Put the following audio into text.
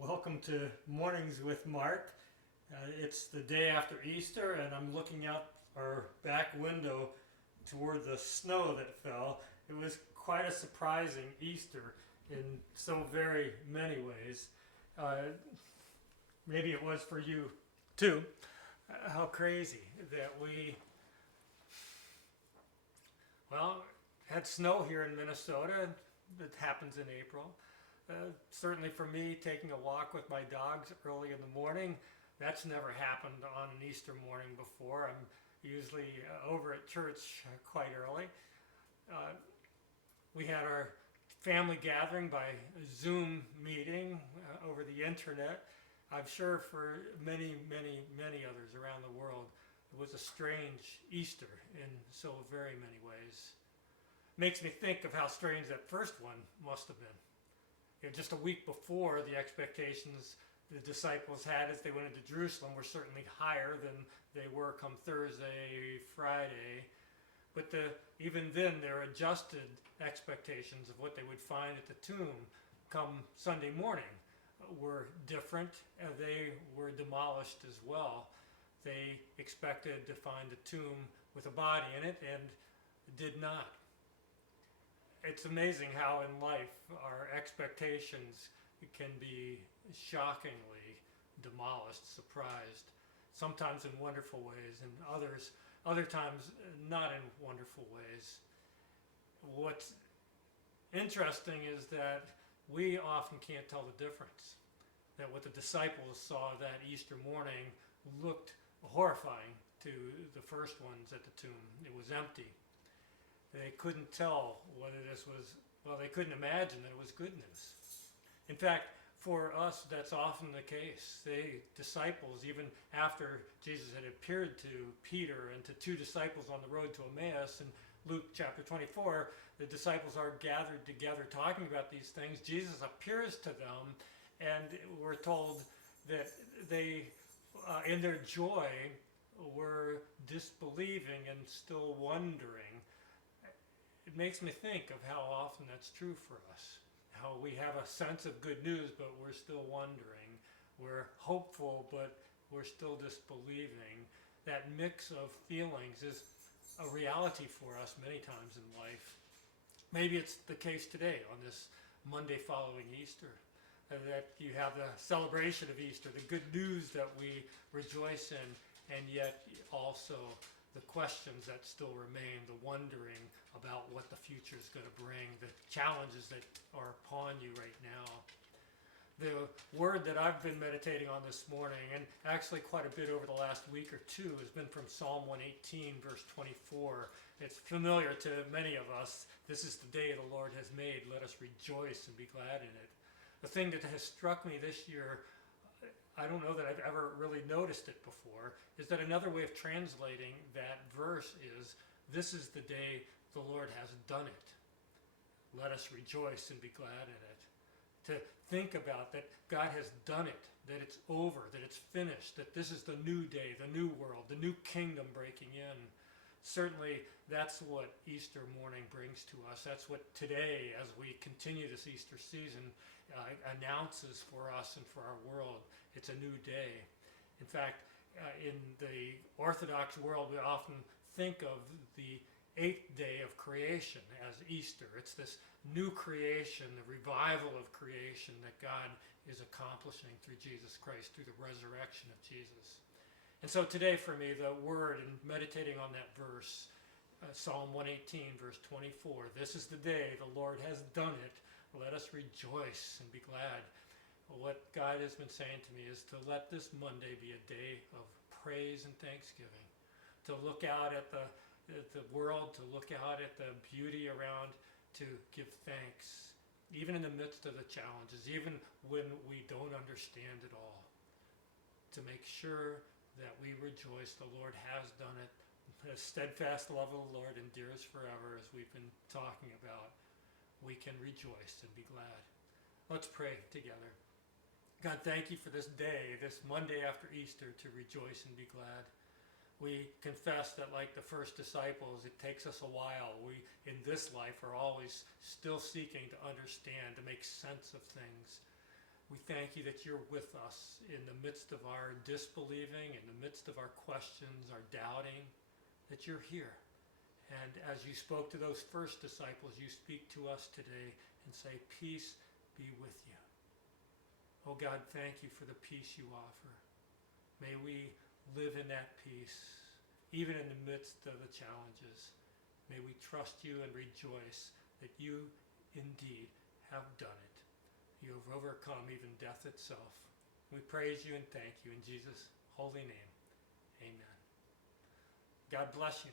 Welcome to Mornings with Mark. It's the day after Easter, and I'm looking out our back window toward the snow that fell. It was quite a surprising Easter in so very many ways. Uh, Maybe it was for you too. How crazy that well, had snow here in Minnesota. It happens in April. Certainly for me, taking a walk with my dogs early in the morning, that's never happened on an Easter morning before. I'm usually over at church quite early. Uh, we had our family gathering by Zoom meeting over the internet. I'm sure for many others around the world, it was a strange Easter in so very many ways. Makes me think of how strange that first one must have been. Just a week before, the expectations the disciples had as they went into Jerusalem were certainly higher than they were come Thursday, Friday. But even then, their adjusted expectations of what they would find at the tomb come Sunday morning were different. They were demolished as well. They expected to find a tomb with a body in it and did not. It's amazing how in life our expectations can be shockingly demolished, surprised, sometimes in wonderful ways, and other times not in wonderful ways. What's interesting is that we often can't tell the difference. That what the disciples saw that Easter morning looked horrifying to the first ones at the tomb. It was empty. They couldn't tell whether this was, well, they couldn't imagine that it was good news. In fact, for us, that's often the case. The disciples, even after Jesus had appeared to Peter and to two disciples on the road to Emmaus in Luke chapter 24, the disciples are gathered together talking about these things. Jesus appears to them, and we're told that they, in their joy, were disbelieving and still wondering. It makes me think of how often that's true for us. How we have a sense of good news, but we're still wondering. We're hopeful, but we're still disbelieving. That mix of feelings is a reality for us many times in life. Maybe it's the case today on this Monday following Easter, that you have the celebration of Easter, the good news that we rejoice in, and yet also the questions that still remain, the wondering about what the future is going to bring, the challenges that are upon you right now. The word that I've been meditating on this morning, and actually quite a bit over the last week or two, has been from Psalm 118, verse 24. It's familiar to many of us. This is the day the Lord has made. Let us rejoice and be glad in it. The thing that has struck me this year, I don't know that I've ever really noticed it before, is that another way of translating that verse is, this is the day the Lord has done it. Let us rejoice and be glad in it. To think about that God has done it, that it's over, that it's finished, that this is the new day, the new world, the new kingdom breaking in. Certainly that's what Easter morning brings to us. That's what today, as we continue this Easter season, announces for us and for our world. It's a new day. In fact, in the Orthodox world, we often think of the 8th day of creation as Easter. It's this new creation, the revival of creation that God is accomplishing through Jesus Christ, through the resurrection of Jesus. And so today for me, the word and meditating on that verse, Psalm 118, verse 24, this is the day the Lord has done it. Let us rejoice and be glad. What God has been saying to me is to let this Monday be a day of praise and thanksgiving. To look out at the world, to look out at the beauty around, to give thanks, even in the midst of the challenges, even when we don't understand it all. To make sure that we rejoice the Lord has done it. The steadfast love of the Lord endures forever, as we've been talking about. We can rejoice and be glad. Let's pray together. God, thank you for this day, this Monday after Easter, to rejoice and be glad. We confess that like the first disciples, it takes us a while. We, in this life, are always still seeking to understand, to make sense of things. We thank you that you're with us in the midst of our disbelieving, in the midst of our questions, our doubting, that you're here. And as you spoke to those first disciples, you speak to us today and say, peace be with you. Oh God, thank you for the peace you offer. May we live in that peace, even in the midst of the challenges. May we trust you and rejoice that you indeed have done it. You have overcome even death itself. We praise you and thank you in Jesus' holy name. Amen. God bless you.